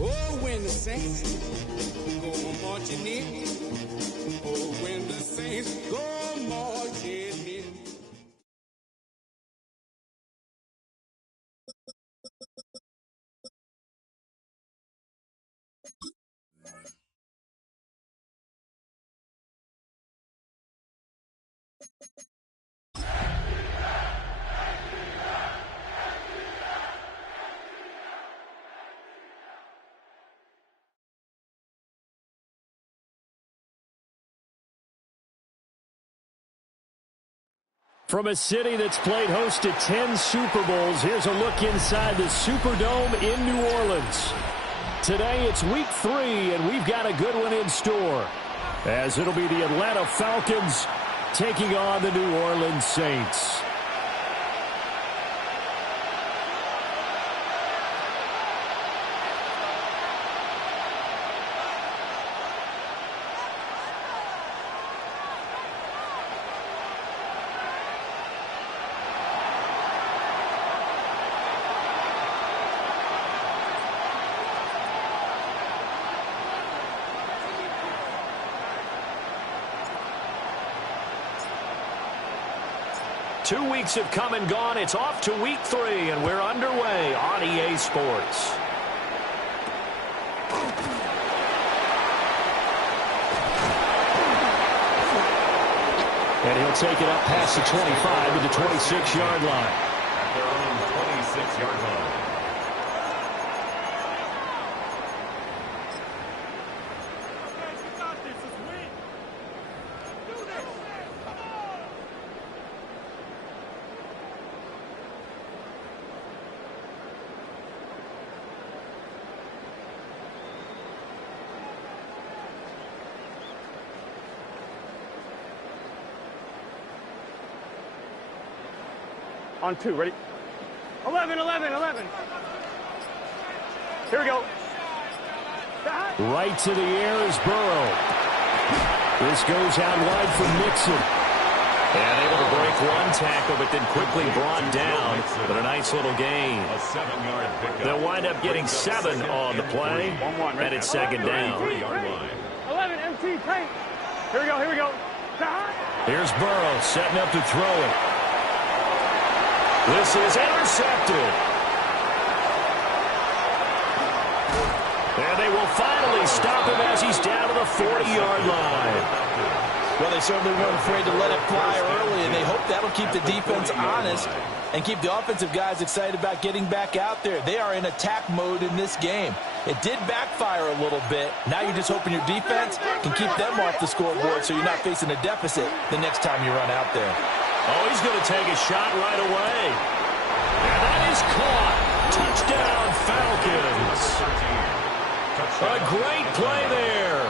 Oh, when the saints go marching in. Oh, when the saints go marching in. From a city that's played host to 10 Super Bowls, here's a look inside the Superdome in New Orleans. Today it's week 3, and we've got a good one in store, as it'll be the Atlanta Falcons taking on the New Orleans Saints. Two weeks have come and gone. It's off to week 3, and we're underway on EA Sports. And he'll take it up past the 25 to the 26-yard line. At their own 26-yard line. On 2, ready? 11, 11, 11. Here we go. Right to the air is Burrow. This goes out wide for Mixon. And able to break one tackle, but then quickly brought down. But a nice little gain. A 7-yard pickup. They'll wind up getting 7 on the play. And it's second down. 3-yard line. 11, MT, tank. Here we go, here we go. Here's Burrow setting up to throw it. This is intercepted. And they will finally stop him as he's down to the 40-yard line. Well, they certainly weren't afraid to let it fly early, and they hope that'll keep the defense honest and keep the offensive guys excited about getting back out there. They are in attack mode in this game. It did backfire a little bit. Now you're just hoping your defense can keep them off the scoreboard so you're not facing a deficit the next time you run out there. Oh, he's going to take a shot right away. And that is caught. Touchdown, Falcons. A great play there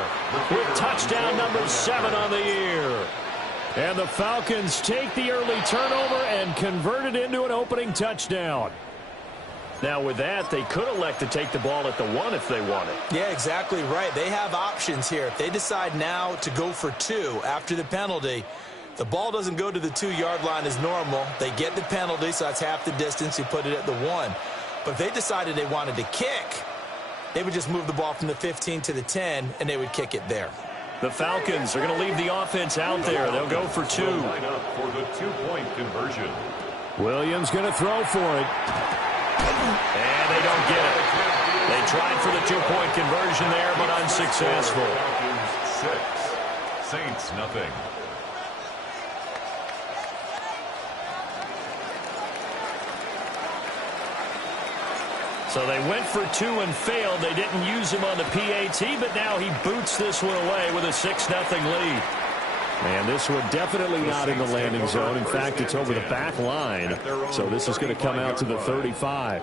with touchdown number 7 on the year. And the Falcons take the early turnover and convert it into an opening touchdown. Now, with that, they could elect to take the ball at the 1 if they wanted. Yeah, exactly right. They have options here. If they decide now to go for 2 after the penalty, the ball doesn't go to the 2-yard line as normal. They get the penalty, so that's half the distance. You put it at the 1. But if they decided they wanted to kick, they would just move the ball from the 15 to the 10, and they would kick it there. The Falcons are going to leave the offense out there. They'll go for 2. Line up for the 2-point conversion. Williams going to throw for it. And they don't get it. They tried for the 2-point conversion there, but unsuccessful. Falcons 6, Saints nothing. So they went for 2 and failed. They didn't use him on the PAT, but now he boots this one away with a 6-0 lead. And this one definitely not in the landing zone. In fact, it's over the back line. So this is going to come out to the 35.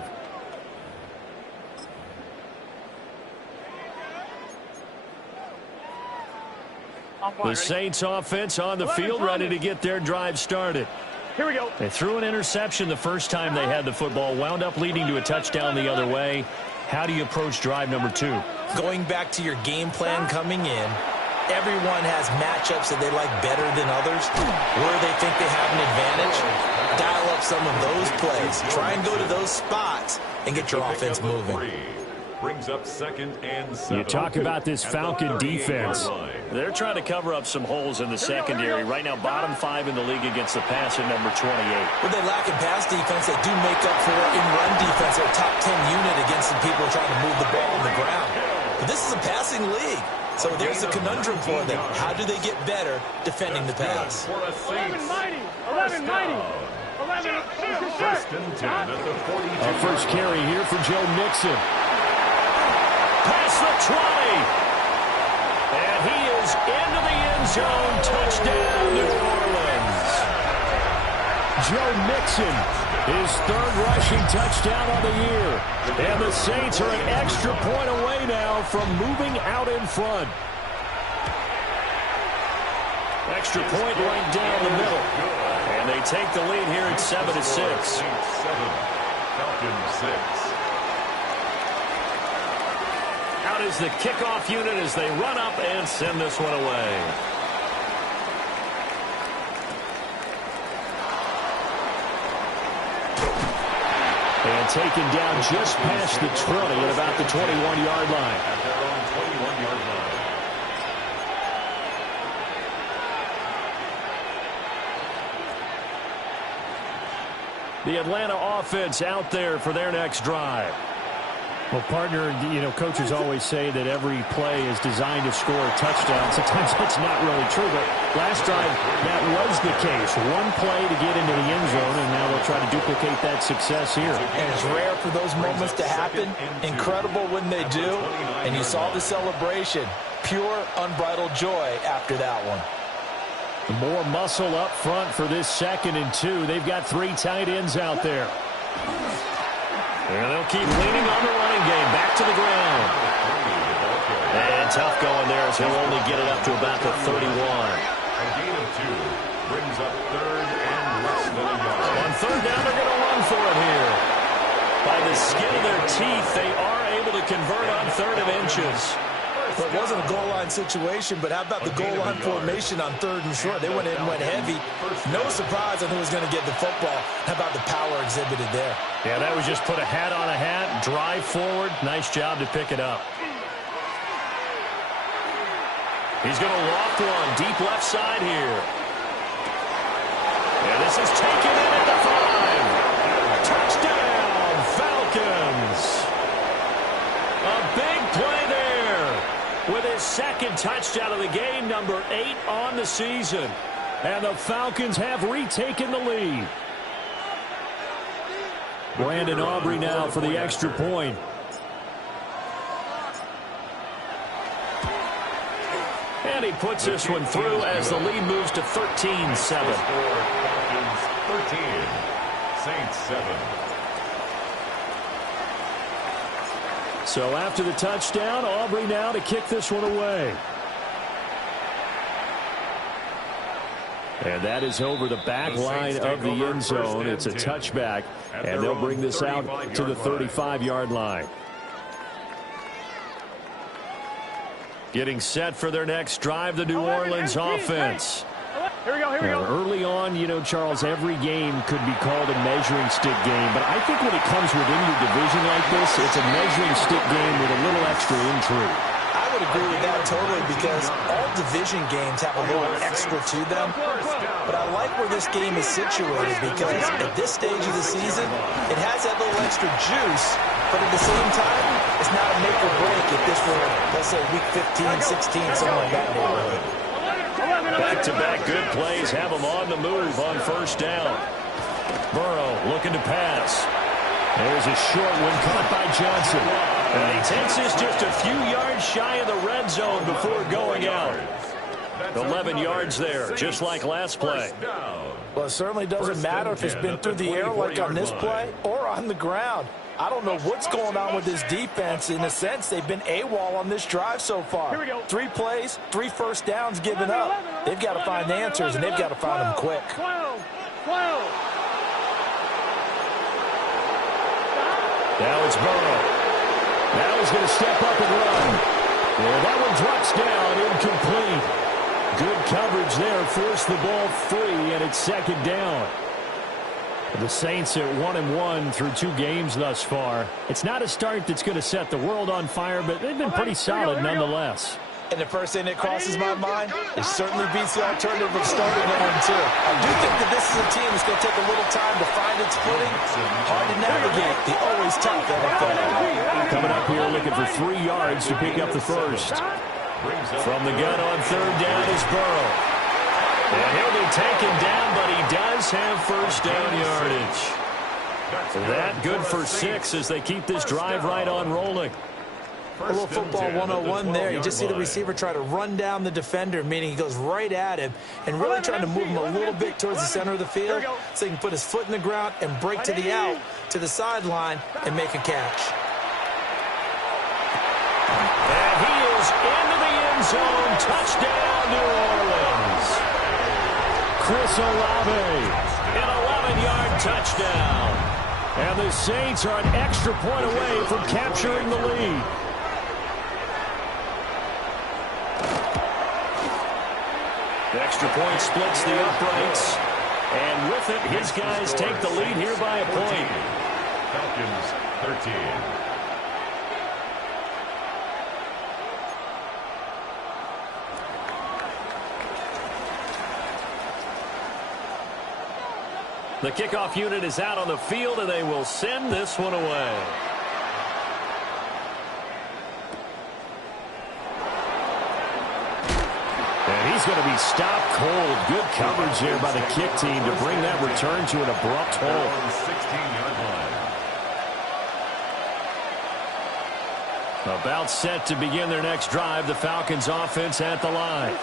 The Saints offense on the field, ready to get their drive started. Here we go. They threw an interception the first time they had the football, wound up leading to a touchdown the other way. How do you approach drive number 2? Going back to your game plan coming in, everyone has matchups that they like better than others, where they think they have an advantage. Dial up some of those plays. Try and go to those spots and get your offense moving. Brings up 2nd and 7. You talk about this Falcon defense. They're trying to cover up some holes in the secondary. Right now, bottom 5 in the league against the pass at number 28. What they lack in pass defense, they do make up for in run defense. They're a top 10 unit against the people trying to move the ball on the ground. But this is a passing league. So there's the conundrum for them. How do they get better defending the pass? 11 mighty. 11 mighty. 11. First and 10 at the 42. Our first carry here for Joe Mixon. Past the 20. And he is into the end zone. Touchdown, New Orleans. Joe Mixon, his 3rd rushing touchdown on the year. And the Saints are an extra point away now from moving out in front. Extra point right down the middle. And they take the lead here at 7-6. 7, Falcons 6. Out is the kickoff unit as they run up and send this one away. And taken down just past the 20 at about the 21-yard line. At their own 21-yard line. The Atlanta offense out there for their next drive. Well, partner, coaches always say that every play is designed to score a touchdown. Sometimes that's not really true, but last drive, that was the case. One play to get into the end zone, and now they'll try to duplicate that success here. And it's rare for those moments to happen. Incredible when they do. And you saw the celebration. Pure, unbridled joy after that one. More muscle up front for this 2nd and 2. They've got 3 tight ends out there. And they'll keep leaning on the running game. Back to the ground. And tough going there as he'll only get it up to about the 31. A gain of 2 brings up 3rd and less than a yard. On 3rd down, they're going to run for it here. By the skin of their teeth, they are able to convert on 3rd and inches. Well, it wasn't a goal line situation, but how about the goal line formation on 3rd and short? They went in and went heavy. No surprise on who was going to get the football. How about the power exhibited there? Yeah, that was just put a hat on a hat, drive forward. Nice job to pick it up. He's going to loft one deep left side here. And this is taken in at the 5. Touchdown, Falcons. A big play there. With his 2nd touchdown of the game, number 8 on the season. And the Falcons have retaken the lead. Brandon Aubrey now for the extra point. And he puts this one through as the lead moves to 13-7. Falcons 13, Saints 7. So after the touchdown, Aubrey now to kick this one away. And that is over the back line of the end zone. It's a touchback, and they'll bring this out to the 35-yard line. Getting set for their next drive, the New Orleans offense. Here we go. Early on, Charles, every game could be called a measuring stick game. But I think when it comes within your division like this, it's a measuring stick game with a little extra intrigue. I would agree with that totally because all division games have a little extra to them. But I like where this game is situated because at this stage of the season, it has that little extra juice. But at the same time, it's not a make or break if this were, let's say, week 15, 16, something like that neighborhood. Back-to-back good plays have them on the move on 1st down. Burrow looking to pass. There's a short one caught by Johnson. And he takes this just a few yards shy of the red zone before going out. 11 yards there, just like last play. Well, it certainly doesn't matter if it's been through the air like on this play or on the ground. I don't know what's going on with this defense. In a sense, they've been AWOL on this drive so far. 3 plays, 3 first downs given up. They've got to find answers, and they've got to find them quick. 12. Now it's Burrow. Now he's going to step up and run. Yeah, that one drops down, incomplete. Good coverage there, forced the ball free, and it's second down. The Saints at 1-1 through 2 games thus far. It's not a start that's going to set the world on fire, but they've been pretty solid nonetheless. And the first thing that crosses my mind, it certainly beats the alternative of starting 0-2. I do think that this is a team that's going to take a little time to find its footing. Hard to navigate the always tough NFL. Coming up here looking for 3 yards to pick up the first. From the gun on third down is Burrow. And he'll be taken down, but he does have first down yardage. That good for 6 as they keep this drive right on rolling. A little football 101 there. You just see the receiver try to run down the defender, meaning he goes right at him and really trying to move him a little bit towards the center of the field so he can put his foot in the ground and break to the out, to the sideline, and make a catch. And he is into the end zone. Touchdown, New Orleans. Chris Olave, an 11-yard touchdown. And the Saints are an extra point away from capturing the lead. The extra point splits the uprights. And with it, his guys take the lead here by a point. Falcons 13. The kickoff unit is out on the field, and they will send this one away. And he's going to be stopped cold. Good coverage there by the kick team to bring that return to an abrupt halt. 16-yard line. About set to begin their next drive, the Falcons offense at the line.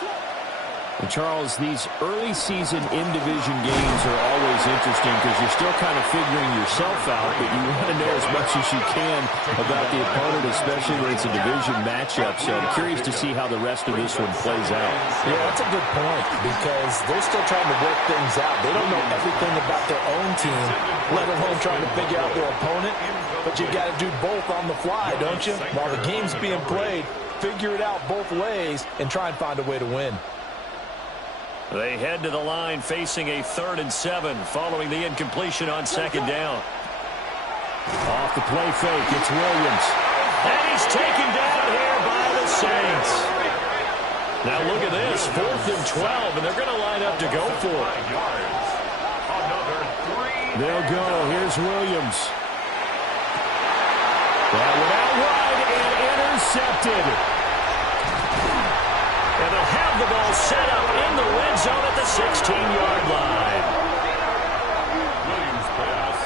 And Charles, these early season in-division games are always interesting because you're still kind of figuring yourself out, but you want to know as much as you can about the opponent, especially when it's a division matchup. So I'm curious to see how the rest of this one plays out. Yeah, that's a good point because they're still trying to work things out. They don't know everything about their own team, let alone trying to figure out their opponent. But you got to do both on the fly, don't you? While the game's being played, figure it out both ways and try and find a way to win. They head to the line facing a 3rd and 7 following the incompletion on second down. Off the play fake, it's Williams. And he's taken down here by the Saints. Now look at this, 4th and 12, and they're going to line up to go for it. They'll go, here's Williams. That one out wide and intercepted. And they'll have the ball set up in the red zone at the 16-yard line. Williams pass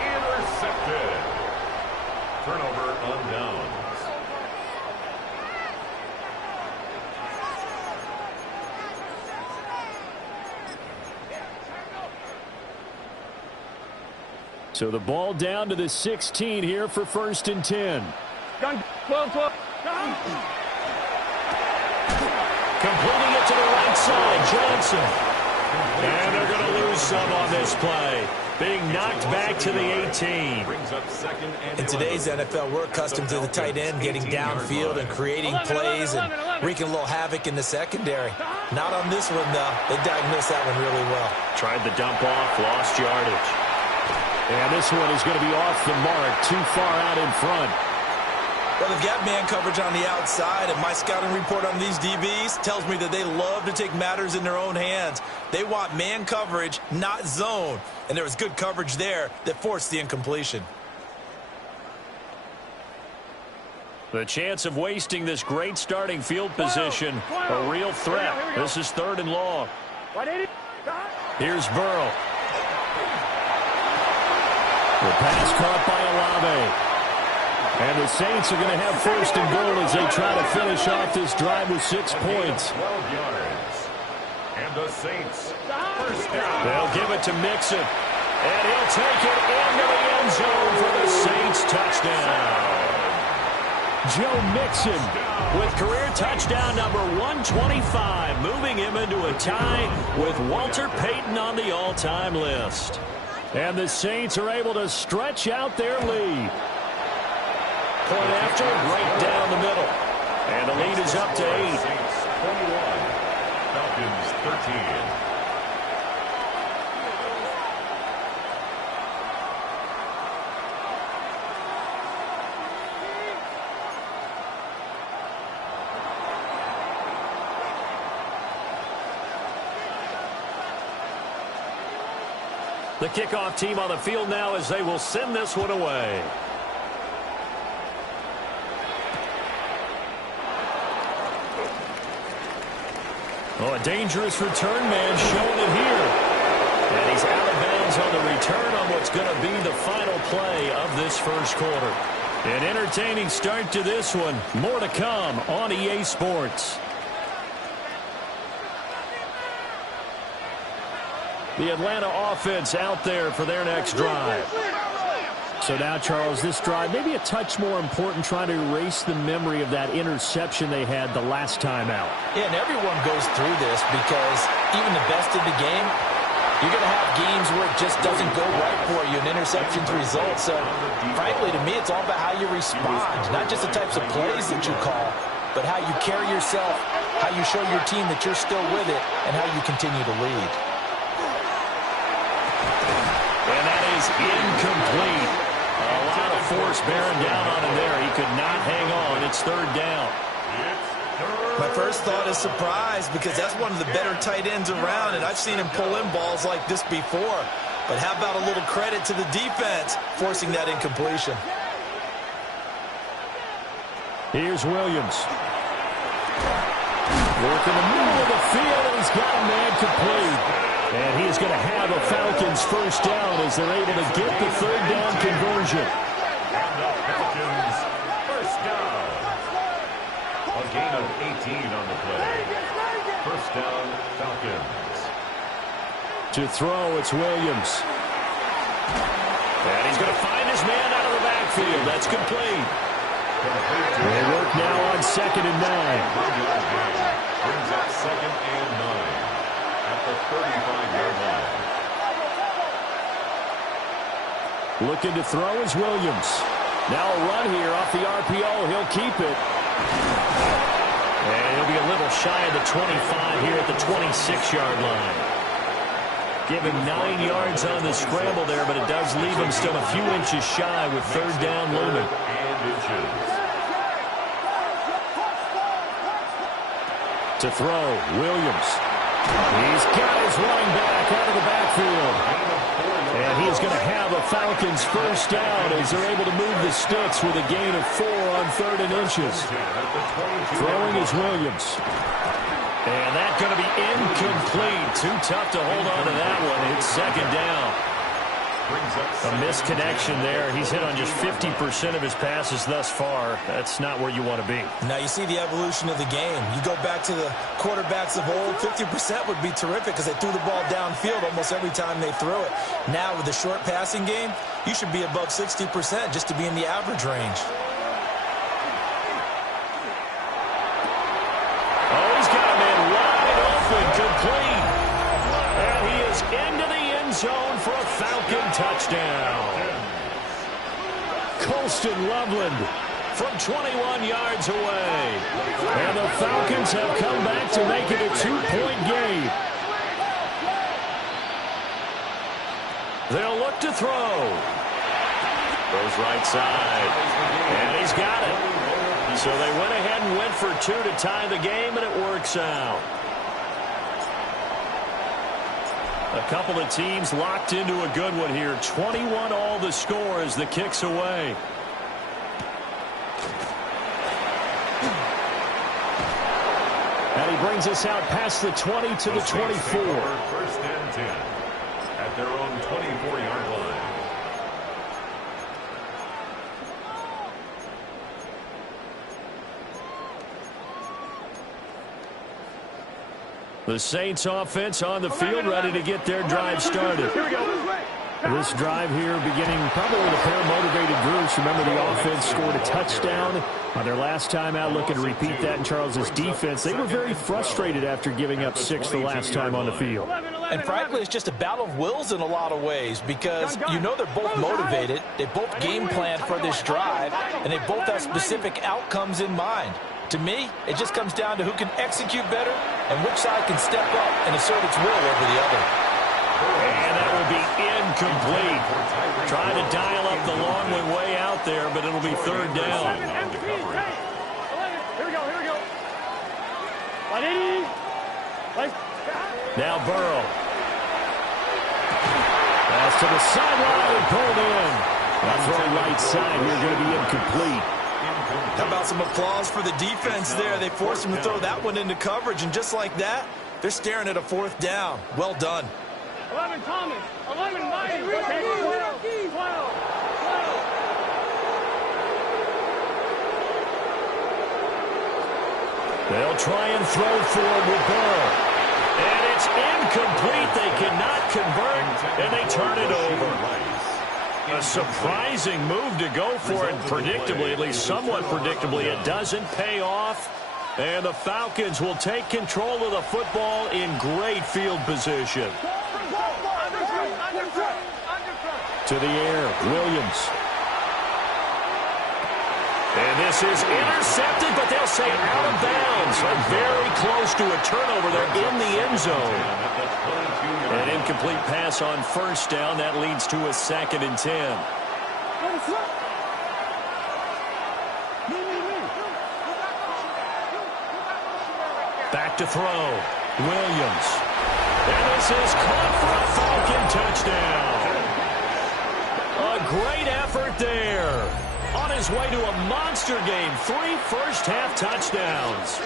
intercepted. Turnover on downs. So the ball down to the 16 here for 1st and 10. Gun, 12. Completing it to the right side, Johnson. And they're going to lose some on this play. Being knocked back to the 18. In today's NFL, we're accustomed to the tight end getting downfield and creating plays and wreaking a little havoc in the secondary. Not on this one, though. They diagnosed that one really well. Tried the dump off, lost yardage. And this one is going to be off the mark, too far out in front. Well, they've got man coverage on the outside, and my scouting report on these DBs tells me that they love to take matters in their own hands. They want man coverage, not zone. And there was good coverage there that forced the incompletion. The chance of wasting this great starting field position, a real threat. This is 3rd and long. Here's Burrow. The pass caught by Olave. And the Saints are going to have 1st and goal as they try to finish off this drive with 6 points. 12 yards. And the Saints first down. They'll give it to Mixon. And he'll take it into the end zone for the Saints touchdown. Joe Mixon with career touchdown number 125, moving him into a tie with Walter Payton on the all-time list. And the Saints are able to stretch out their lead. Point after, right down the middle. And the lead is up to 8. Saints 21, Falcons 13. The kickoff team on the field now as they will send this one away. Oh, a dangerous return man showing it here. And he's out of bounds on the return on what's going to be the final play of this first quarter. An entertaining start to this one. More to come on EA Sports. The Atlanta offense out there for their next drive. So now, Charles, this drive maybe a touch more important, trying to erase the memory of that interception they had the last time out. Yeah, and everyone goes through this because even the best in the game, you're going to have games where it just doesn't go right for you, and interceptions result. So, frankly, to me, it's all about how you respond, not just the types of plays that you call, but how you carry yourself, how you show your team that you're still with it, and how you continue to lead. And that is incomplete. A lot of force bearing down on him there. He could not hang on. It's third down. My first thought is surprise, because that's one of the better tight ends around, and I've seen him pull in balls like this before. But how about a little credit to the defense forcing that incompletion? Here's Williams. Work in the middle of the field, and he's got a man complete. And he is going to have a Falcons first down as they're able to get the third down conversion. And the Falcons first down. A gain of 18 on the play. First down, Falcons. To throw, it's Williams. And he's going to find his man out of the backfield. That's complete. They work now on 2nd and 9. Brings up 2nd and 9. At the 35-yard line. Looking to throw is Williams. Now a run here off the RPO. He'll keep it. And he'll be a little shy of the 25 here at the 26-yard line. Give him 9 yards on the scramble there, but it does leave him still a few inches shy with third down looming. To throw, Williams. He's got his running back out of the backfield. And he's going to have a Falcons first down as they're able to move the sticks with a gain of 4 on 3rd and inches. Throwing is Williams. And that's going to be incomplete. Too tough to hold on to that one. It's 2nd down. A misconnection there. He's hit on just 50% of his passes thus far. That's not where you want to be. Now you see the evolution of the game. You go back to the quarterbacks of old, 50% would be terrific because they threw the ball downfield almost every time they threw it. Now with the short passing game, you should be above 60% just to be in the average range. Oh, he's got a man wide open, complete. And he is into the end zone for a Falcon touchdown. Colston Loveland from 21 yards away. And the Falcons have come back to make it a 2-point game. They'll look to throw. Goes right side. And he's got it. So they went ahead and went for 2 to tie the game, and it works out. A couple of teams locked into a good one here. 21 all the score as the kick's away. And he brings us out past the 20 to the 24. First and 10 at their own 24-yard line. The Saints offense on the field, ready to get their drive started. Here we go. This drive here beginning probably with a pair of motivated groups. Remember, the offense scored a touchdown on their last time out. Looking to repeat that in Charles's defense. They were very frustrated after giving up 6 the last time on the field. And frankly, it's just a battle of wills in a lot of ways because you know they're both motivated. They both game plan for this drive, and they both have specific outcomes in mind. To me, it just comes down to who can execute better and which side can step up and assert its will over the other. And that will be incomplete. Trying to dial up the long way out there, but it'll be third down. Here we go. Now Burrow. Pass to the sideline and pulled in. That throw right side here going to be incomplete. How about some applause for the defense there? They forced him to throw that one into coverage, and just like that, they're staring at a fourth down. Well done. 11 Thomas. 11 Mike. 12. They'll try and throw for it with Burrow. And it's incomplete. They cannot convert, and they turn it over. A surprising move to go for it, predictably, at least somewhat predictably. It doesn't pay off, and the Falcons will take control of the football in great field position. To the air, Williams. And this is intercepted, but they'll say out of bounds. Very close to a turnover there in the end zone. An incomplete pass on first down. That leads to a 2nd and 10. Back to throw. Williams. And this is caught for a Falcon touchdown. A great effort there. On his way to a monster game. 3 first-half touchdowns.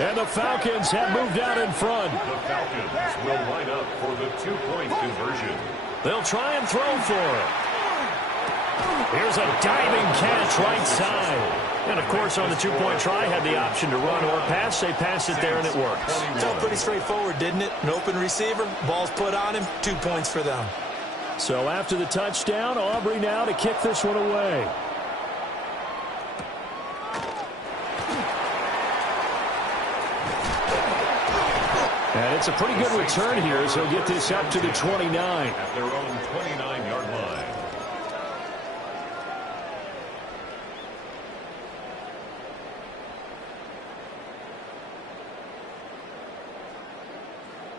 And the Falcons have moved out in front. The Falcons will line up for the 2-point conversion. They'll try and throw for it. Here's a diving catch right side. And, of course, on the 2-point try, had the option to run or pass. They passed it there, and it works. Felt pretty straightforward, didn't it? An open receiver, ball's put on him, 2 points for them. So after the touchdown, Aubrey now to kick this one away. And it's a pretty good return here, so he'll get this up to the 29. At their own 29-yard line.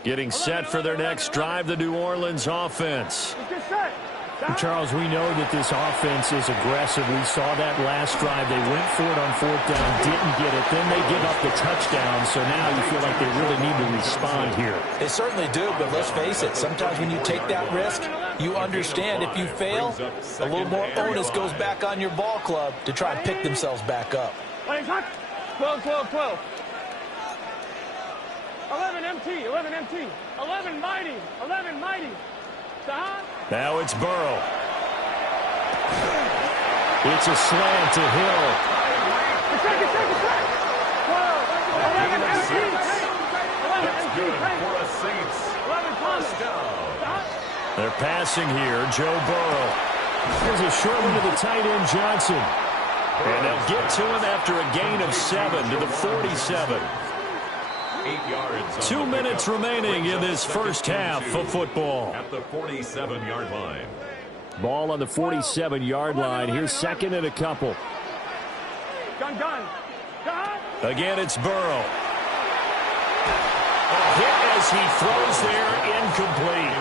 Getting set for their next drive, the New Orleans offense. Charles, we know that this offense is aggressive. We saw that last drive. They went for it on 4th down, didn't get it. Then they give up the touchdown, so now you feel like they really need to respond here. They certainly do, but let's face it, sometimes when you take that risk, you understand if you fail, a little more onus goes back on your ball club to try and pick themselves back up. 12. 11 MT. 11 mighty. Now it's Burrow. It's a slant to Hill. That's good for a Saints. First down. They're passing here. Joe Burrow. There's a short one to the tight end, Johnson. And they'll get to him after a gain of 7 to the 47. 8 yards. 2 minutes remaining in this first half of football. At the 47-yard line. Ball on the 47-yard line. Here's 2nd and a couple. Gun. Again, it's Burrow. A hit as he throws there, incomplete.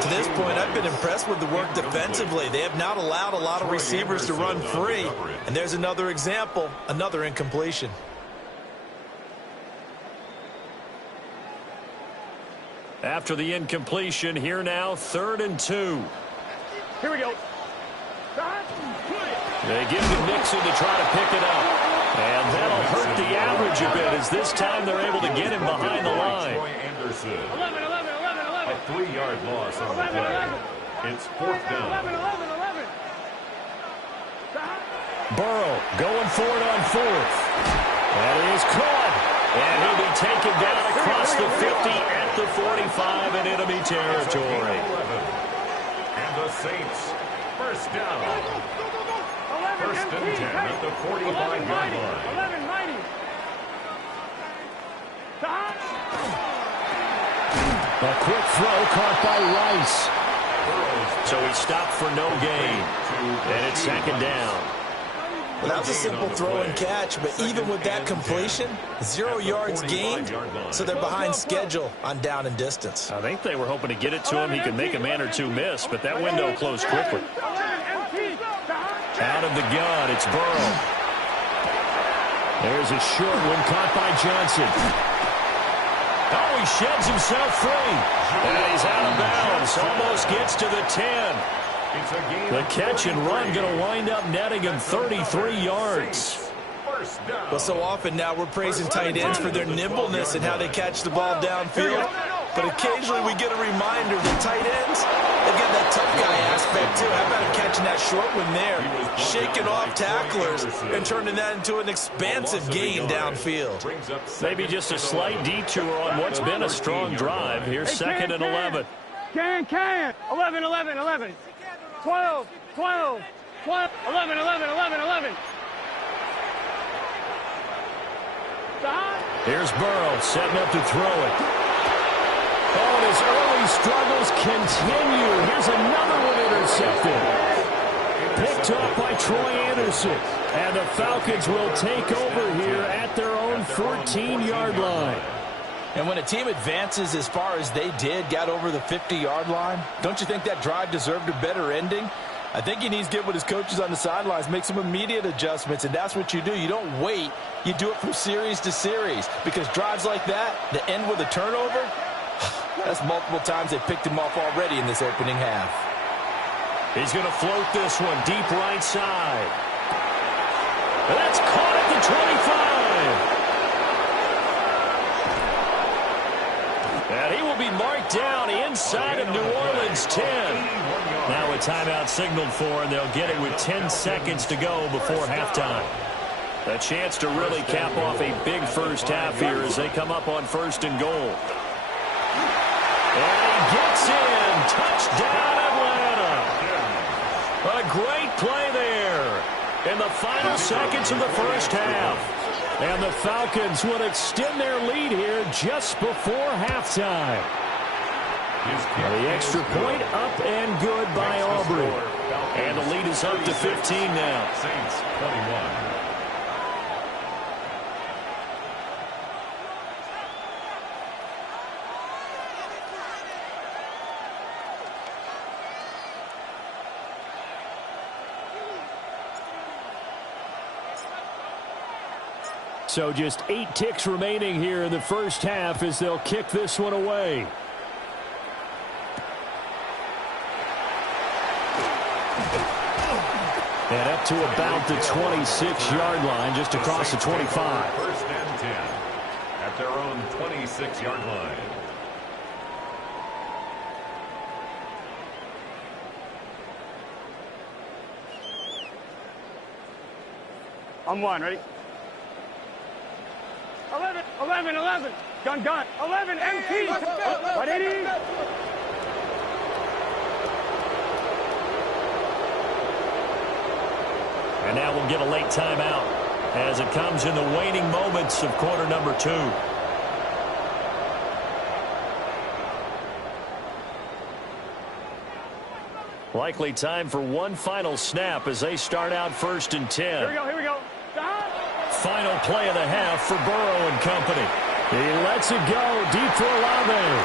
To this point, I've been impressed with the work defensively. They have not allowed a lot of receivers to run free. And there's another example, another incompletion. After the incompletion, here now, 3rd and 2. Here we go. They give it to Nixon to try to pick it up. And that'll hurt the average a bit as this time they're able to get him behind the line. 11. A 3-yard loss on the play. It's 4th down. 11. Burrow going for it on 4th. That is caught. And he'll be taken down across the 50 at the 45 in enemy territory. And the Saints, first down. 1st and 10 at the 45-yard line. 11 mighty. A quick throw caught by Rice. So he stopped for no gain. And it's 2nd down. Well, that was a simple throw and catch, but even with that completion, 0 yards gained, so they're behind schedule on down and distance. I think they were hoping to get it to him. He could make a man or two miss, but that window closed quickly. Out of the gun, it's Burrow. There's a short one caught by Johnson. Oh, he sheds himself free. And he's out of bounds. Almost gets to the 10. The catch and run going to wind up netting him 33 yards. Well, so often now we're praising tight ends for their nimbleness and how they catch the ball downfield. But occasionally we get a reminder that tight ends, they've got that tough guy aspect too. How about him catching that short one there, shaking off tacklers and turning that into an expansive gain downfield. Maybe just a slight detour on what's been a strong drive. Here's 2nd and 11. Can. 11, 11, 11. 12, 12, 12, 11, 11, 11, 11. Here's Burrow setting up to throw it. Oh, and his early struggles continue. Here's another one intercepted. Picked up by Troy Anderson. And the Falcons will take over here at their own 14-yard line. And when a team advances as far as they did, got over the 50-yard line, don't you think that drive deserved a better ending? I think he needs to get with his coaches on the sidelines, make some immediate adjustments, and that's what you do. You don't wait. You do it from series to series, because drives like that end with a turnover, that's multiple times they picked him off already in this opening half. He's going to float this one deep right side. And that's caught at the 25. And he will be marked down inside of New Orleans 10. Now a timeout signaled for, and they'll get it with 10 seconds to go before halftime. A chance to really cap off a big first half here as they come up on 1st and goal. And he gets in. Touchdown, Atlanta. A great play there in the final seconds of the first half. And the Falcons would extend their lead here just before halftime. The extra point up and good by Aubrey. And the lead is up to 15 now. Saints 21. So just 8 ticks remaining here in the first half as they'll kick this one away. And up to about the 26-yard line, just across the 25. 1st and 10 at their own 26-yard line. I'm one, ready? 11, 11, 11. Gun. 11, MT. 180. And now we'll get a late timeout as it comes in the waning moments of quarter number 2. Likely time for one final snap as they start out 1st and 10. Here we go. Final play of the half for Burrow and company. He lets it go deep for Olave.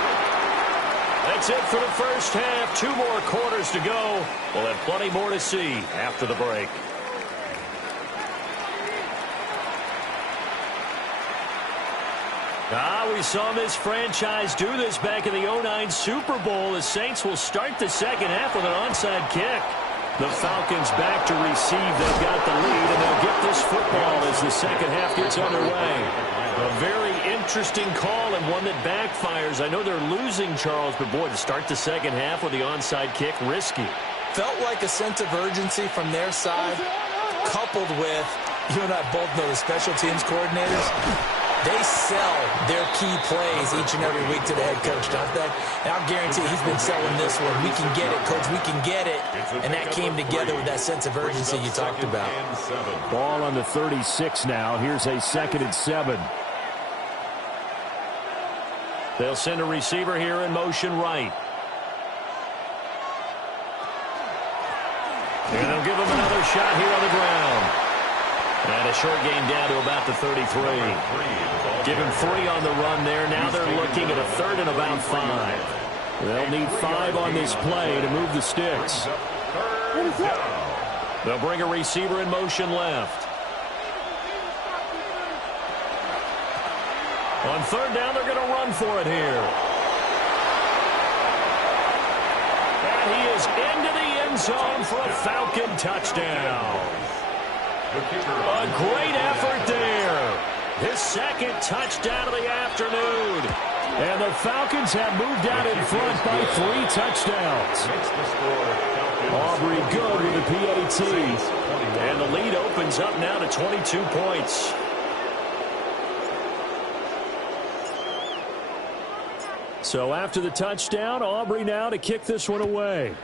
That's it for the first half. 2 more quarters to go. We'll have plenty more to see after the break. We saw this franchise do this back in the 09 Super Bowl. The Saints will start the second half with an onside kick. The Falcons back to receive. They've got the lead, and they'll get this football as the second half gets underway. A very interesting call and one that backfires. I know they're losing, Charles, but boy, to start the second half with the onside kick, risky. Felt like a sense of urgency from their side, coupled with, you and I both know the special teams coordinators. They sell their key plays each and every week to the head coach, don't they? And I'll guarantee he's been selling this one. We can get it, coach. We can get it. And that came together with that sense of urgency you talked about. Ball on the 36 now. Here's a 2nd and 7. They'll send a receiver here in motion right. And they'll give him another shot here on the ground. And a short gain down to about the 33. Give him 3 on the run there. Now they're looking at a 3rd and about 5. They'll need 5 on this play to move the sticks. They'll bring a receiver in motion left. On 3rd down, they're going to run for it here. And he is into the end zone for a Falcon touchdown. A great effort there. His 2nd touchdown of the afternoon. And the Falcons have moved out in front by 3 touchdowns. Aubrey good with the PAT. And the lead opens up now to 22 points. So after the touchdown, Aubrey now to kick this one away.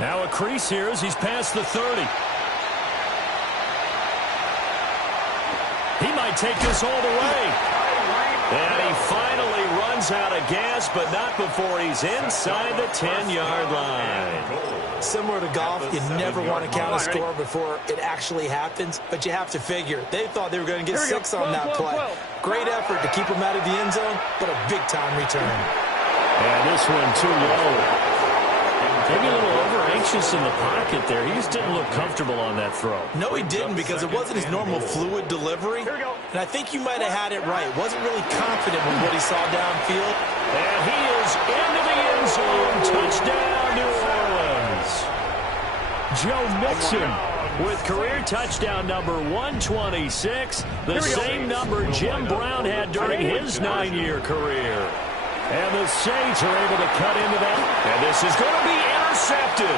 Now a crease here as he's past the 30. He might take this all the way. And he finally runs out of gas, but not before he's inside the 10-yard line. Similar to golf, you never want to count a score before it actually happens, but you have to figure. They thought they were going to get 6 on that play. Great effort to keep them out of the end zone, but a big-time return. And this one too low. Maybe a little over-anxious in the pocket there. He just didn't look comfortable on that throw. No, he didn't, because it wasn't his normal fluid delivery. And I think you might have had it right. Wasn't really confident with what he saw downfield. And he is into the end zone. Touchdown, New Orleans. Joe Mixon with career touchdown number 126. The same number Jim Brown had during his 9-year career. And the Saints are able to cut into that. And this is going to be intercepted.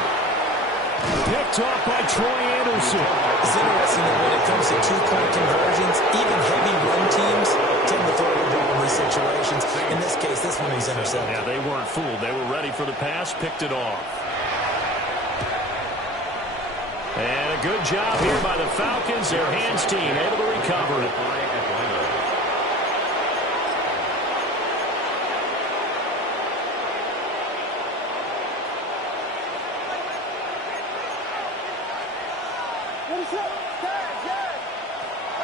Picked off by Troy Anderson. It's interesting that when it comes to 2-point conversions, even heavy run teams tend to throw the ball in these situations. In this case, this one was intercepted. Yeah, they weren't fooled. They were ready for the pass, picked it off. And a good job here by the Falcons. Their hands team able to recover it.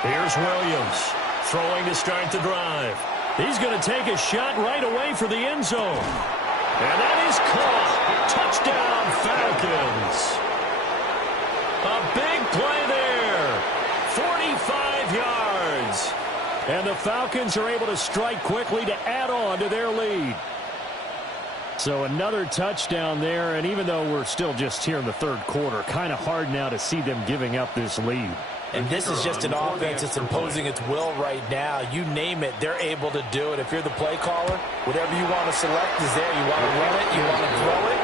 Here's Williams throwing to start the drive. He's going to take a shot right away for the end zone. And that is caught. Touchdown, Falcons. A big play there. 45 yards. And the Falcons are able to strike quickly to add on to their lead. So another touchdown there, and even though we're still just here in the 3rd quarter, kind of hard now to see them giving up this lead. And this is just an offense that's imposing its will right now. You name it, they're able to do it. If you're the play caller, whatever you want to select is there. You want to run it, you want to throw it,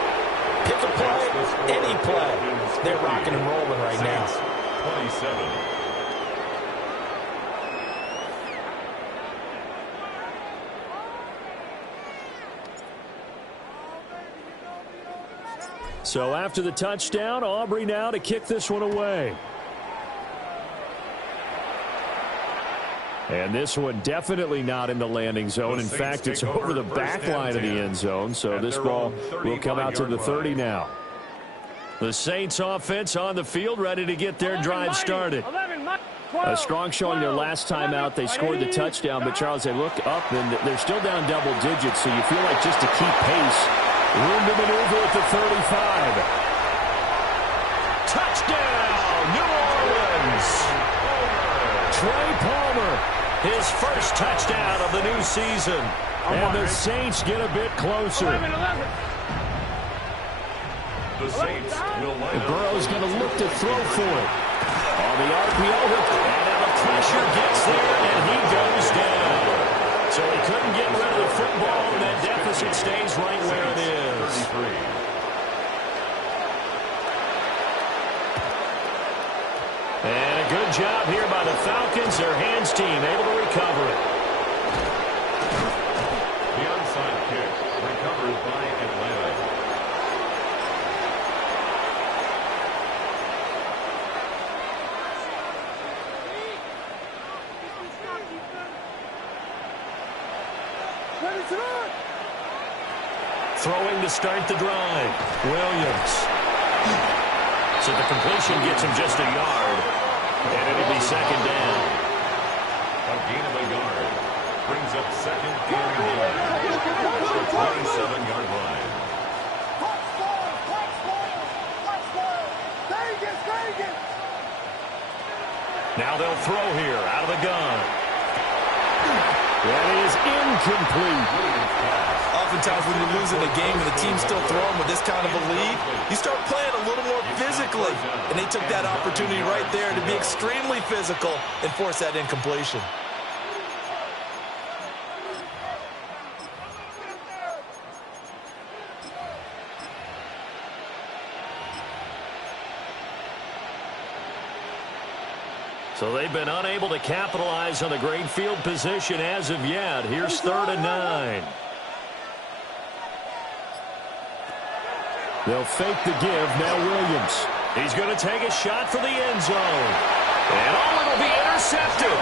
pick a play, any play. They're rocking and rolling right now. 27. So after the touchdown, Aubrey now to kick this one away. And this one definitely not in the landing zone. In fact, it's over the back line of the end zone. So this ball will come out to the 30 now. The Saints offense on the field, ready to get their drive started. A strong showing their last time out. They scored the touchdown, but Charles, they look up and they're still down double digits. So you feel like just to keep pace, room to maneuver at the 35. Touchdown, New Orleans. Trey Palmer. His first touchdown of the new season. And the Saints get a bit closer. The Saints will line up. Burrow's going to look to throw for it. On the RPO hook. And now the pressure gets there, and he goes down. So he couldn't get rid of the football, and that deficit stays right where it is. 33. And a good job here by the Falcons. Their hands team able to recover it. The onside kick recovered by Atlanta. throwing to start the drive. Williams. So the completion gets him just a yard. And it'll be second down. A gain of a yard. Brings up second and 27-yard line. Now they'll throw here out of the gun. That is incomplete. Oftentimes when you're losing a game and the team's still throwing with this kind of a lead, you start playing a little more physically. And they took that opportunity right there to be extremely physical and force that incompletion. So they've been unable to capitalize on a great field position as of yet. Here's 3rd and 9. They'll fake the give. Now Williams. He's going to take a shot for the end zone. And it'll be intercepted.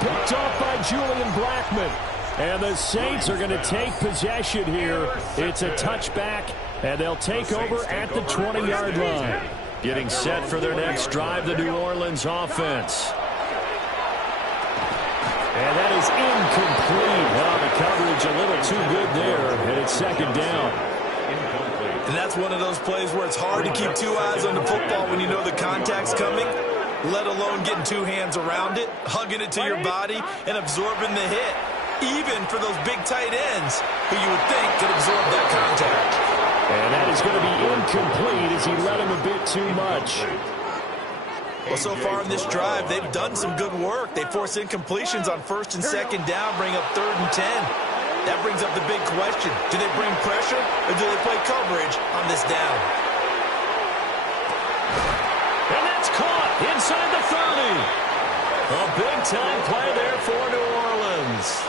Picked off by Julian Blackmon. And the Saints are going to take possession here. It's a touchback, and they'll take over at the 20-yard line. Getting set for their next drive, the New Orleans offense. And that is incomplete. The coverage a little too good there, and it's second down. And that's one of those plays where it's hard to keep two eyes on the football when you know the contact's coming, let alone getting two hands around it, hugging it to your body, and absorbing the hit, even for those big tight ends who you would think could absorb that contact. And that is going to be incomplete as he let him a bit too much. Well, so far in this drive, they've done some good work. They force incompletions on 1st and 2nd down, bring up 3rd and 10. That brings up the big question. Do they bring pressure or do they play coverage on this down? And that's caught inside the 30. A big-time play there for New Orleans.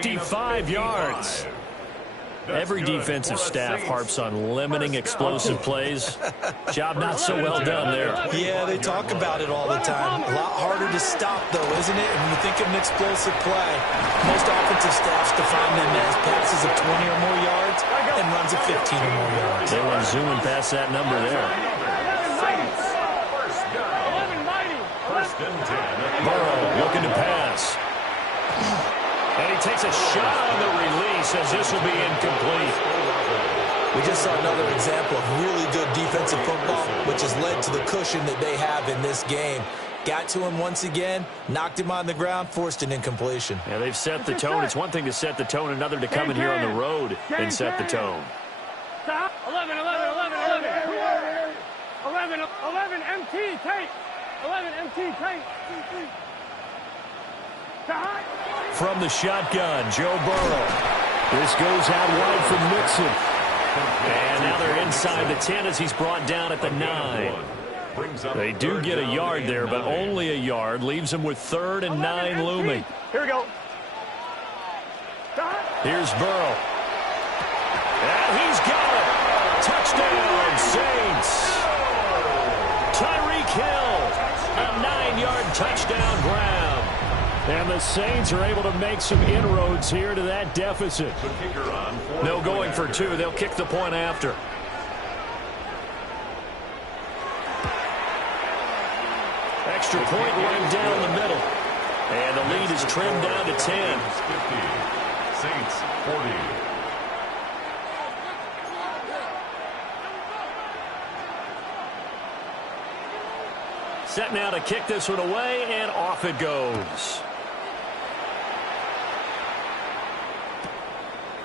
55 yards. Every defensive staff harps on limiting explosive plays. Job not so well done there. Yeah, they talk about it all the time. A lot harder to stop, though, isn't it? And when you think of an explosive play, most offensive staffs define them as passes of 20 or more yards and runs of 15 or more yards. They went zooming past that number there. First and 10. Burrow looking to pass. And he takes a shot on the release as this will be incomplete. We just saw another example of really good defensive football, which has led to the cushion that they have in this game. Got to him once again, knocked him on the ground, forced an incompletion. Yeah, they've set the tone. It's one thing to set the tone, another to come in here on the road and set the tone. 11, MT, take. 11, MT, take. From the shotgun, Joe Burrow. This goes out wide from Mixon. And now they're inside the 10 as he's brought down at the 9. They do get a yard there, but only a yard. Leaves them with 3rd and 9 looming. Here we go. Here's Burrow. And he's got it. Touchdown, Saints. Tyreek Hill. A 9-yard touchdown grab. And the Saints are able to make some inroads here to that deficit. No going for 2. They'll kick the point after. Extra point right down the middle. And the lead is trimmed down to 10. 50. Saints 40. Set now to kick this one away, and off it goes.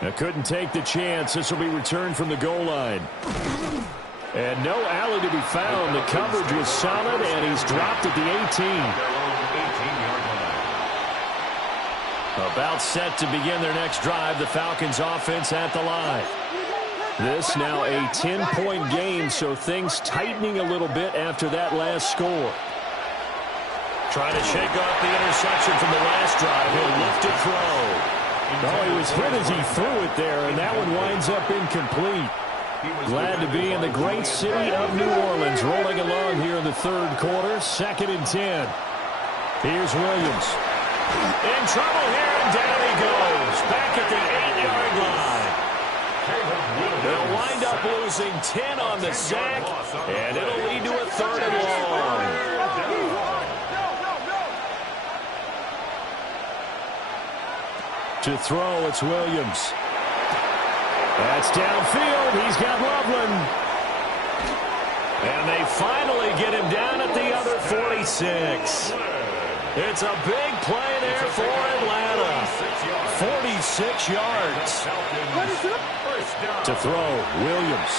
Now couldn't take the chance. This will be returned from the goal line. And no alley to be found. The coverage was solid, and he's dropped at the 18. About set to begin their next drive. The Falcons offense at the line. This now a 10-point game, so things tightening a little bit after that last score. Trying to shake off the interception from the last drive. He'll look to throw. Oh, he was hit as he threw it there, and that one winds up incomplete. Glad to be in the great city of New Orleans, rolling along here in the third quarter. 2nd and 10. Here's Williams. In trouble here, and down he goes. Back at the 8-yard line. They'll wind up losing 10 on the sack, and it'll lead to a 3rd and long. To throw, it's Williams. That's downfield. He's got Loveland. And they finally get him down at the other 46. It's a big play there for Atlanta. 46 yards. To throw, Williams.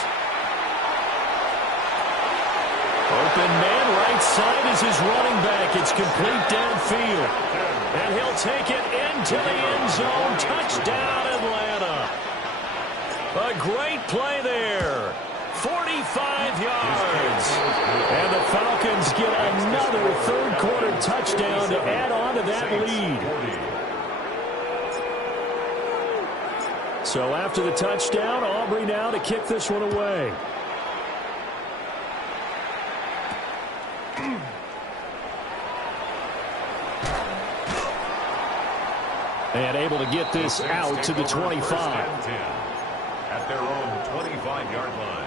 Open man, right side is his running back. It's complete downfield. And he'll take it into the end zone. Touchdown, Atlanta. A great play there. 45 yards. And the Falcons get another third-quarter touchdown to add on to that lead. So after the touchdown, Aubrey now to kick this one away. And able to get this out to the 25. At their own 25-yard line.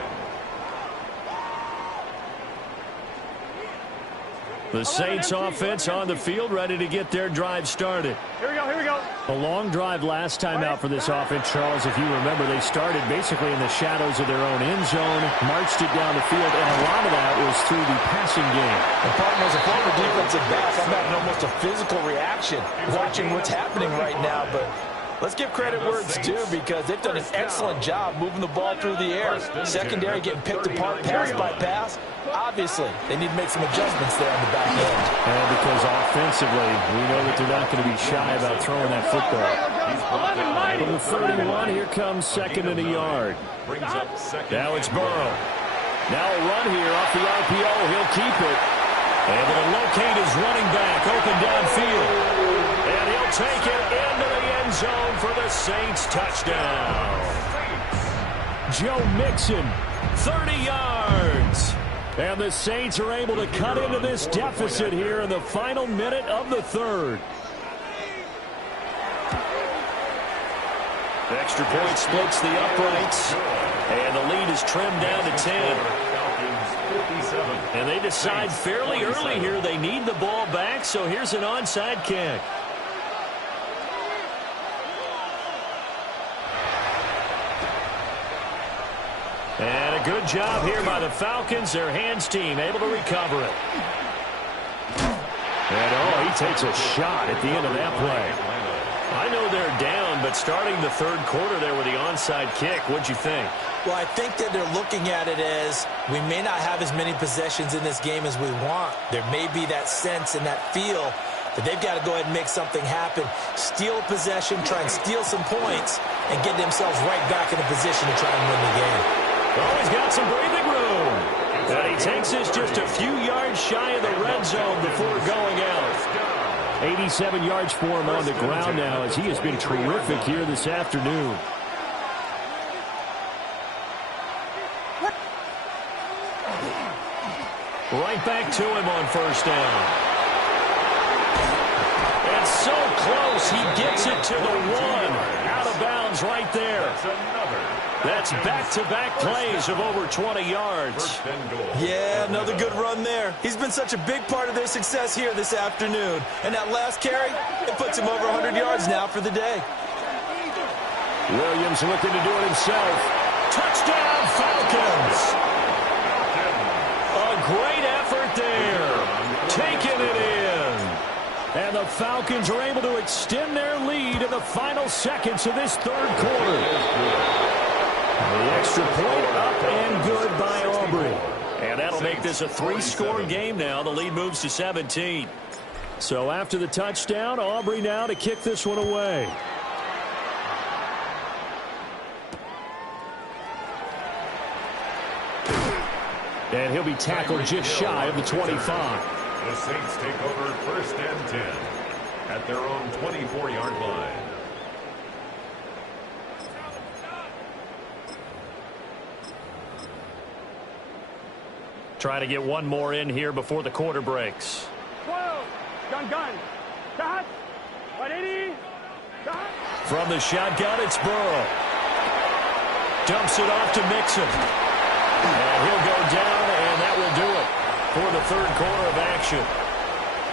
The Saints offense on the field, ready to get their drive started. Here we go, here we go. A long drive last time out for this offense, Charles. If you remember, they started basically in the shadows of their own end zone, marched it down the field, and a lot of that was through the passing game. The problem was a former defensive back. I'm having almost a physical reaction watching what's happening right now, but let's give credit where it's due because they've done an excellent job moving the ball through the air. Secondary getting picked apart pass by pass. Obviously, they need to make some adjustments there on the back end. And because offensively, we know that they're not going to be shy about throwing that football. From the 31, here comes 2nd and a yard. Now it's Burrow. Now a run here off the RPO. He'll keep it. Able to locate his running back open downfield. And he'll take it into the end zone for the Saints touchdown. Joe Mixon, 30 yards. And the Saints are able to cut into this deficit here in the final minute of the third. Extra point splits the uprights. And the lead is trimmed down to 10. And they decide fairly early here they need the ball back, so here's an onside kick. And a good job here by the Falcons. Their hands team able to recover it. And, oh, he takes a shot at the end of that play. I know they're down, but starting the third quarter there with the onside kick, what'd you think? Well, I think that they're looking at it as we may not have as many possessions in this game as we want. There may be that sense and that feel that they've got to go ahead and make something happen. Steal a possession, try and steal some points, and get themselves right back in a position to try and win the game. Oh, he's got some breathing room. And he takes this just a few yards shy of the red zone before going out. 87 yards for him on the ground now as he has been terrific here this afternoon. Right back to him on first down. And so close, he gets it to the one. Out of bounds right there. That's back-to-back plays of over 20 yards. Yeah, another good run there. He's been such a big part of their success here this afternoon. And that last carry, it puts him over 100 yards now for the day. Williams looking to do it himself. Touchdown, Falcons! A great effort there. Taking it in. And the Falcons are able to extend their lead in the final seconds of this third quarter. The extra point up and good by Aubrey. And that'll make this a 3-score game now. The lead moves to 17. So after the touchdown, Aubrey now to kick this one away. And he'll be tackled just shy of the 25. The Saints take over 1st and 10 at their own 24-yard line. Trying to get one more in here before the quarter breaks. 12. Gun. Dot. 180. Dot. From the shotgun, it's Burrow. Dumps it off to Mixon. And he'll go down, and that will do it for the third quarter of action.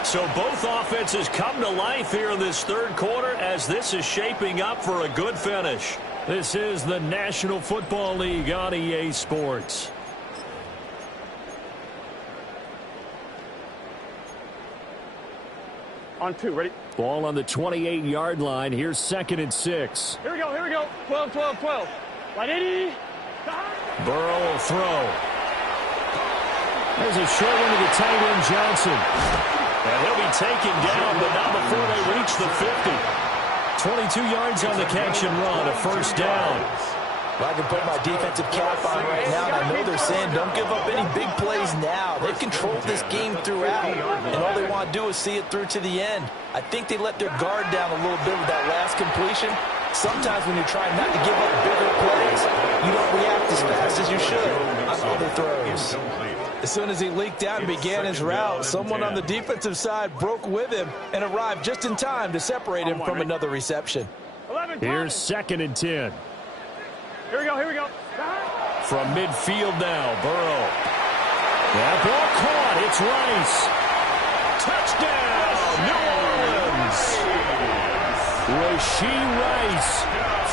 So both offenses come to life here in this third quarter as this is shaping up for a good finish. This is the National Football League on EA Sports. On 2, ready? Ball on the 28-yard line. Here's 2nd and 6. Here we go. 12. 180. Burrow will throw. There's a short one to the tight end, Johnson. And he'll be taken down, but not before they reach the 50. 22 yards on the catch and run, a first down. Well, I can put my defensive cap on right now, and I know they're saying don't give up any big plays now. They've controlled this game throughout, and all they want to do is see it through to the end. I think they let their guard down a little bit with that last completion. Sometimes when you're trying not to give up bigger plays, you don't react as fast as you should on other throws. As soon as he leaked out and began his route, someone on the defensive side broke with him and arrived just in time to separate him from another reception. 11. Here's 2nd and 10. Here we go. From midfield now, Burrow. That ball caught. It's Rice. Touchdown, New Orleans. Rashee Rice,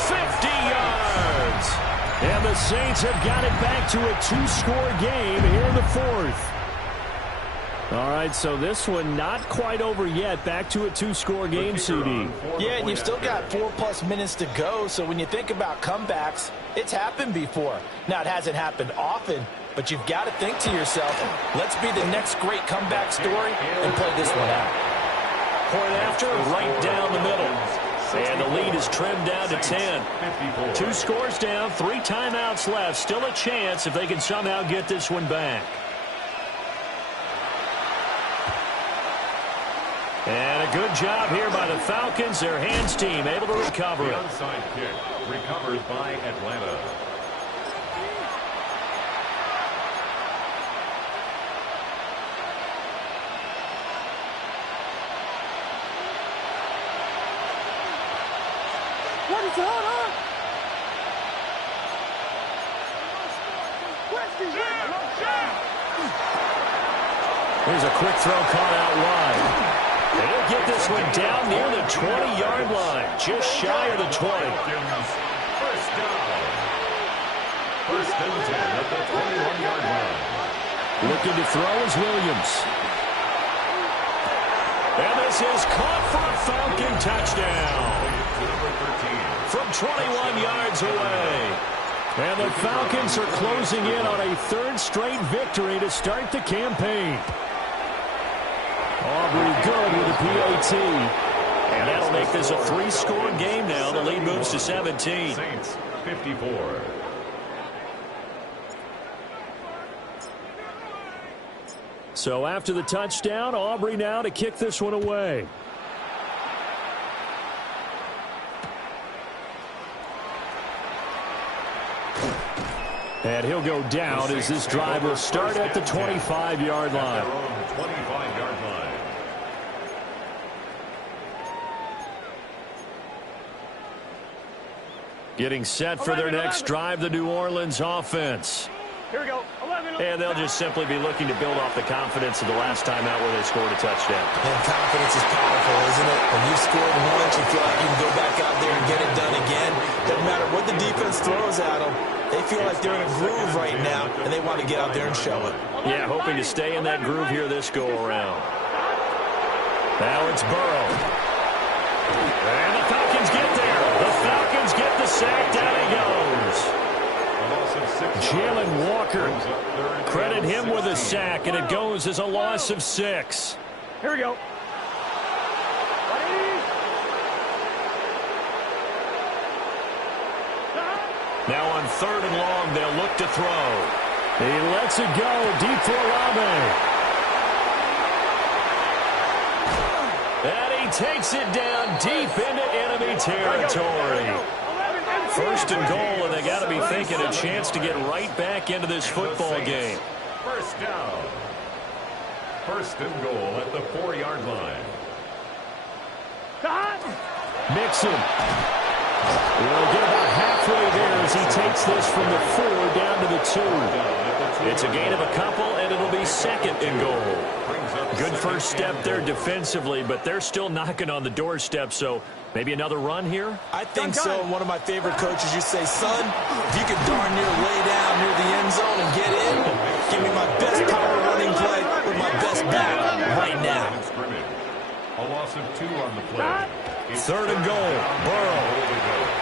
50 yards. And the Saints have got it back to a 2-score game here in the 4th. All right, so this one not quite over yet. Back to a 2-score game, CD. Yeah, and you've still got 4+ minutes to go, so when you think about comebacks, it's happened before. Now, it hasn't happened often, but you've got to think to yourself, let's be the next great comeback story and play this one out. Point after, right down the middle. And the lead is trimmed down to 10. 2 scores down, 3 timeouts left. Still a chance if they can somehow get this one back. And a good job here by the Falcons. Their hands team able to recover it. The onside kick recovered by Atlanta. What is on? Here's a quick throw caught out wide. And he'll get this one down near the 20-yard line, just shy of the 20. First down. 1st and 10 at the 21-yard line. Looking to throw is Williams. And this is caught for a Falcon touchdown. From 21 yards away. And the Falcons are closing in on a 3rd straight victory to start the campaign. Aubrey good with the PAT. And that'll make this a 3-score game now. The lead moves to 17. Saints 54. So after the touchdown, Aubrey now to kick this one away. And he'll go down as this drive will start at the 25-yard line. 25-yard line. Getting set for their next drive, the New Orleans offense. Here we go. 11. And they'll just simply be looking to build off the confidence of the last time out where they scored a touchdown. And confidence is powerful, isn't it? When you've scored once, you feel like you can go back out there and get it done again. Doesn't matter what the defense throws at them. They feel like they're in a groove right now, and they want to get out there and show it. Yeah, hoping to stay in that groove here this go-around. Now it's Burrow. And the Falcons get there. The Falcons get the sack. Down he goes. Jalen Walker. Credit him with a sack, and it goes as a loss of 6. Here we go. Now on 3rd and long, they'll look to throw. He lets it go deep for Olave. And he takes it down deep into enemy territory. 1st and goal, and they got to be thinking a chance to get right back into this football game. First down. 1st and goal at the 4-yard line. Mixon. We'll get about halfway there as he takes this from the 4 down to the 2. It's a gain of a couple, and it'll be 2nd and goal. Good first step there defensively, but they're still knocking on the doorstep, so maybe another run here? I think so. And one of my favorite coaches used to say, son, if you can darn near lay down near the end zone and get in, give me my best power running play with my best back right now. A loss of 2 on the play. 3rd and goal. Burrow.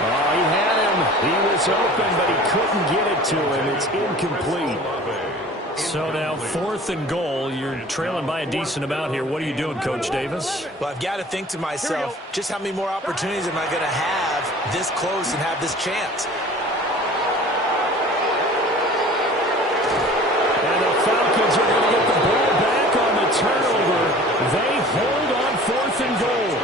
Oh, he had him. He was open, but he couldn't get it to him. It's incomplete. So now 4th and goal. You're trailing by a decent amount here. What are you doing, Coach Davis? Well, I've got to think to myself, just how many more opportunities am I going to have this close and have this chance? And the Falcons are going to get the ball back on the turnover. They hold on 4th and goal.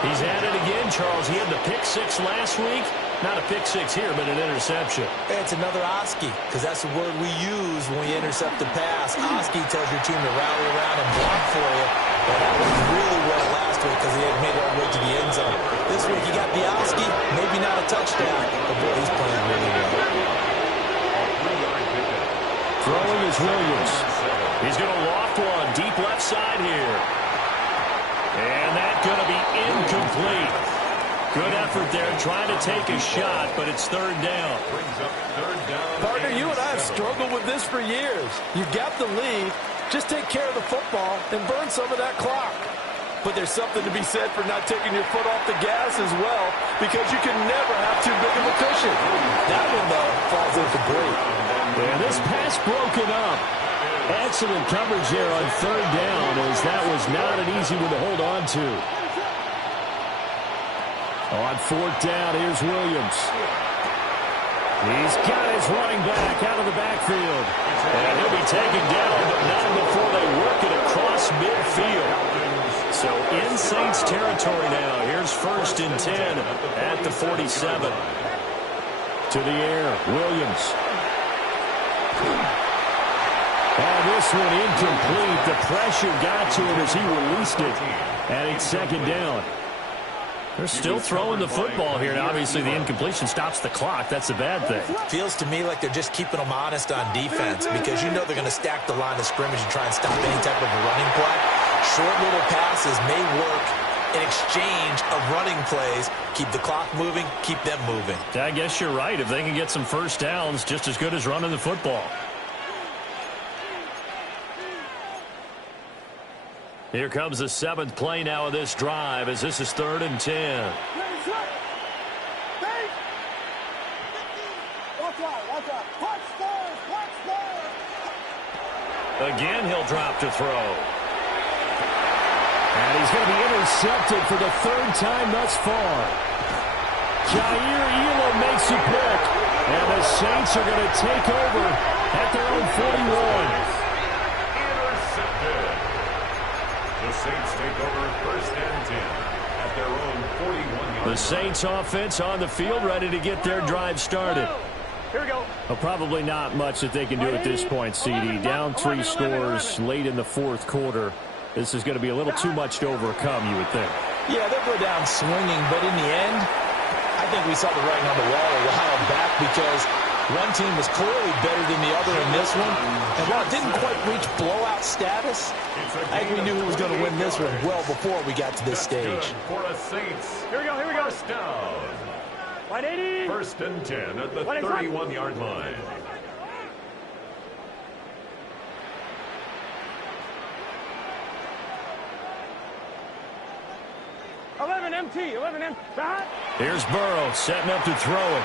He's at it again, Charles. He had the pick 6 last week. Not a pick 6 here, but an interception. It's another Oski, because that's the word we use when we intercept the pass. Oski tells your team to rally around and block for you. But that worked really well last week because he had made it all the way to the end zone. This week he got the Oski, maybe not a touchdown, but boy, he's playing really well. Throwing is Williams. He's going to loft one deep left side here. And that's going to be incomplete. Good effort there, trying to take a shot, but it's 3rd down. Partner, you and I have struggled with this for years. You've got the lead. Just take care of the football and burn some of that clock. But there's something to be said for not taking your foot off the gas as well, because you can never have too big of a cushion. That one, though, falls incomplete. And this pass broken up. Excellent coverage there on 3rd down, as that was not an easy one to hold on to. On 4th down, here's Williams. He's got his running back out of the backfield. And he'll be taken down, but not before they work it across midfield. So in Saints territory now. Here's 1st and 10 at the 47. To the air, Williams. And this one incomplete. The pressure got to him as he released it. And it's 2nd down. They're still throwing the football here, and obviously the incompletion stops the clock. That's a bad thing. Feels to me like they're just keeping them honest on defense, because you know they're going to stack the line of scrimmage and try and stop any type of a running play. Short little passes may work in exchange of running plays. Keep the clock moving, keep them moving. I guess you're right. If they can get some first downs, just as good as running the football. Here comes the 7th play now of this drive, as this is 3rd and 10. Again, he'll drop to throw. And he's going to be intercepted for the 3rd time thus far. Jair Elam makes a pick. And the Saints are going to take over at their own 41. The Saints take over 1st and 10 at their own 41-yard line. The Saints offense on the field, ready to get their drive started. Here we go. Well, probably not much that they can do at this point, CD. Down 3 scores late in the 4th quarter. This is going to be a little too much to overcome, you would think. Yeah, they'll go down swinging, but in the end, I think we saw the writing on the wall a while back, because one team was clearly better than the other in this one. And while it didn't quite reach blowout status, I think we knew who was going to win this one well before we got to this stage. For the Saints. Here we go, here we go. First down. 180. 1st and 10 at the 31-yard line. MT. Here's Burrow setting up to throw it.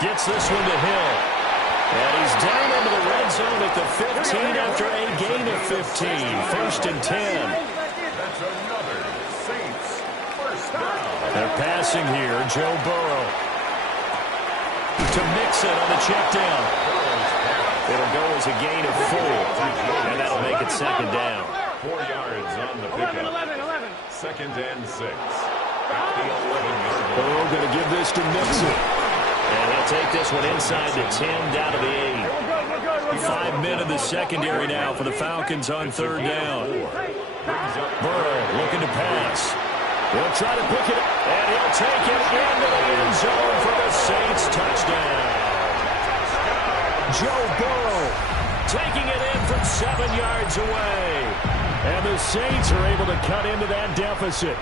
Gets this one to Hill. And he's down into the red zone at the 15 after a gain of 15. 1st and 10. That's another Saints first down. They're passing here. Joe Burrow to Mixon on the check down. It'll go as a gain of 4. And that'll make it 2nd down. 4 yards on the pickup. 11. 2nd and 6. At the 11-yard line. Burrow going to give this to Mixon. And he'll take this one inside the 10 down to the 8. 5 men in the secondary now for the Falcons on 3rd down. Burrow looking to pass. He'll try to pick it up, and he'll take it into the end zone for the Saints touchdown. Joe Burrow taking it in from 7 yards away. And the Saints are able to cut into that deficit.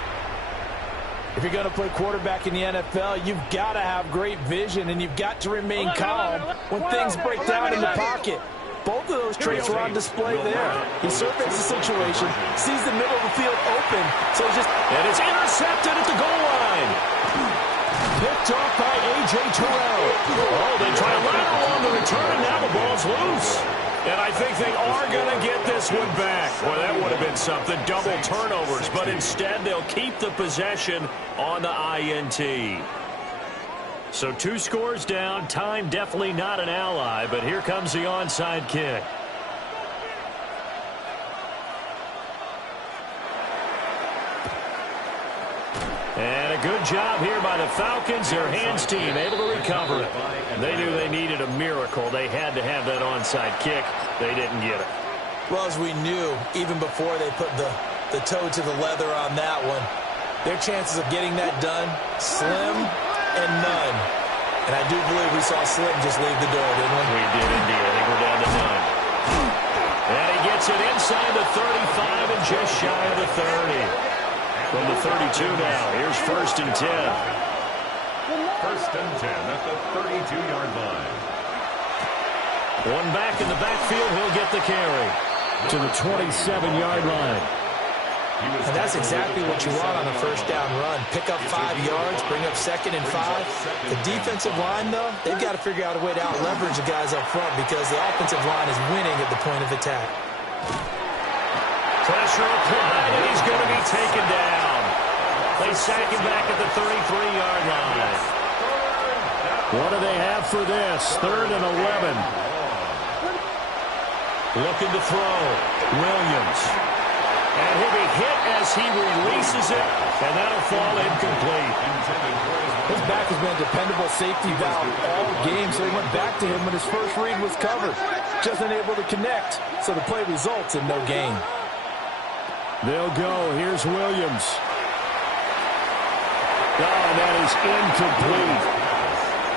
If you're going to play quarterback in the NFL, you've got to have great vision, and you've got to remain calm when things break down in the pocket. Both of those traits were on display there. He surveys the situation, sees the middle of the field open, so he's just... And it's intercepted at the goal line. Picked off by A.J. Terrell. Oh, they try to lateral on the return, and now the ball's loose. And I think they are going to get this one back. Well, that would have been something, double turnovers. But instead, they'll keep the possession on the INT. So 2 scores down. Time definitely not an ally. But here comes the onside kick. And a good job here by the Falcons. Their hands team able to recover it. They knew they needed a miracle. They had to have that onside kick. They didn't get it. Well, as we knew, even before they put the toe to the leather on that one, their chances of getting that done, slim and none. And I do believe we saw Slim just leave the door, didn't we? We did indeed. I think we're down to none. And he gets it inside the 35 and just shy of the 30. From the 32 now, here's 1st and 10. 1st and 10 at the 32-yard line. One back in the backfield, he'll get the carry to the 27-yard line. And that's exactly what you want on a 1st down run. Pick up 5 yards, bring up 2nd and 5. The defensive line, though, they've got to figure out a way to out-leverage the guys up front because the offensive line is winning at the point of attack. Pressure applied, and he's going to be taken down. They sack him back at the 33-yard line. What do they have for this? 3rd and 11. Looking to throw. Williams. And he'll be hit as he releases it, and that'll fall incomplete. His back has been a dependable safety valve all game, so he went back to him when his first read was covered. Just unable to connect, so the play results in no gain. They'll go. Here's Williams. Oh, and that is incomplete.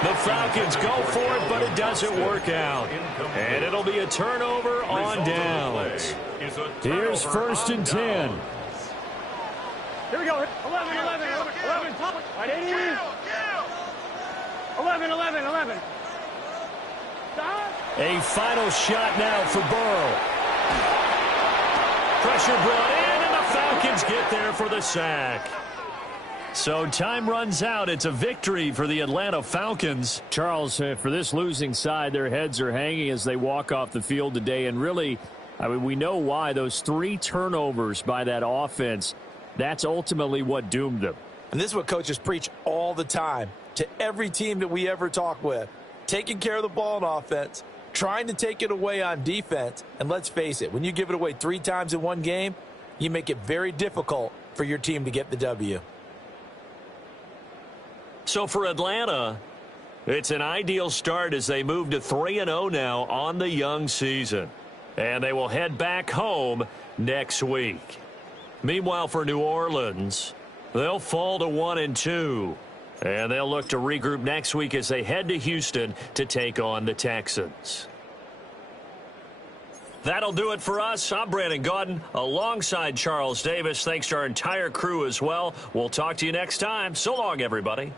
The Falcons go for it, but it doesn't work out. And it'll be a turnover on downs. Here's 1st and 10. Here we go. 11. 11. A final shot now for Burrow. Pressure brought in, and the Falcons get there for the sack. So time runs out. It's a victory for the Atlanta Falcons. Charles, for this losing side, their heads are hanging as they walk off the field today. And really, I mean, we know why. Those 3 turnovers by that offense, that's ultimately what doomed them. And this is what coaches preach all the time to every team that we ever talk with. Taking care of the ball on offense, trying to take it away on defense. And let's face it, when you give it away 3 times in one game, you make it very difficult for your team to get the W. So for Atlanta, it's an ideal start as they move to 3-0 now on the young season. And they will head back home next week. Meanwhile, for New Orleans, they'll fall to 1-2. And they'll look to regroup next week as they head to Houston to take on the Texans. That'll do it for us. I'm Brandon Gaudin alongside Charles Davis. Thanks to our entire crew as well. We'll talk to you next time. So long, everybody.